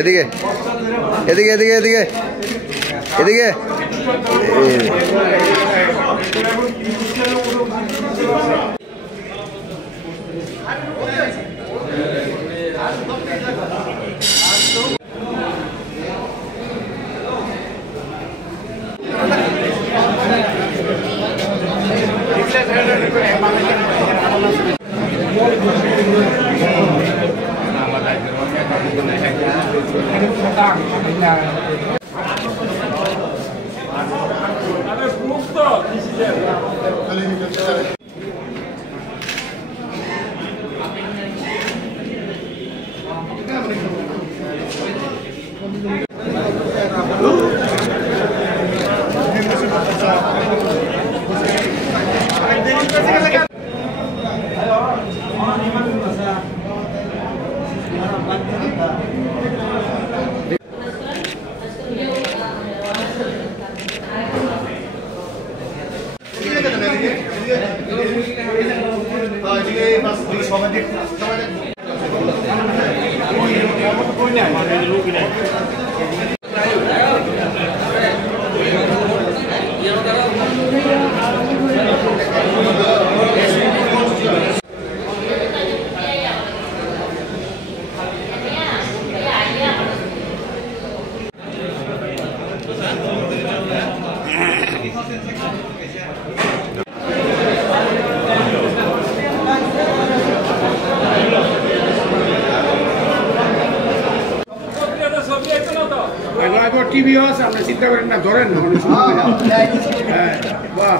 এদিকে এদিকে এদিকে এদিকে এদিকে টিভি আছে আপনি চিন্তা করেন না ধরেন না বাহ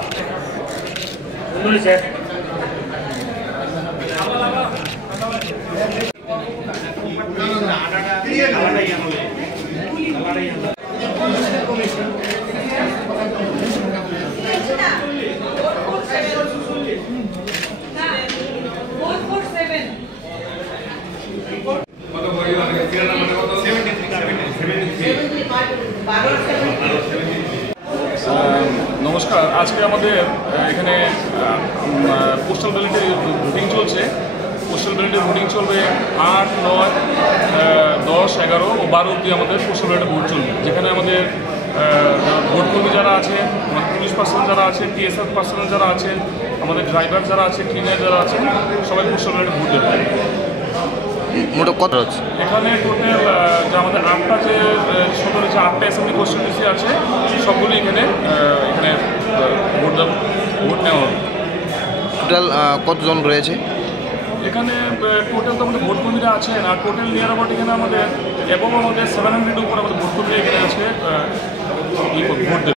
নমস্কার, আজকে আমাদের এখানে পোস্টাল ব্যালটের ভোটিং চলছে। পোস্টাল ব্যালটের ভোটিং চলবে 8, 9, 10, 11 ও 12 অবধি আমাদের পোস্টাল ব্যালটে ভোট চলবে, যেখানে আমাদের ভোটকর্মী যারা আছে, আমাদের পুলিশ পার্সোনাল যারা আছেন, টিএসআর পার্সোনাল যারা আছেন, আমাদের ড্রাইভার যারা আছে, ক্লিনার যারা আছেন, সবাই পোস্টাল ব্যালটে ভোট দেবে। মোট কত হচ্ছে এখানে টোটাল যে আমাদের 8টা যে সদরে যে 8টা অ্যাসেম্বলি কনস্টিটিউয়েন্সি আছে সবগুলি এখানে ভোট নেওয়া হবে। টোটাল কতজন রয়েছে এখানে? টোটাল তো আমাদের ভোটকর্মীরা আছেন, আর টোটাল নিয়ার অ্যাবাউট এখানে আমাদের এবং আমাদের 700 উপর আমাদের ভোটকর্মীরা এখানে আছে ভোট দেবে।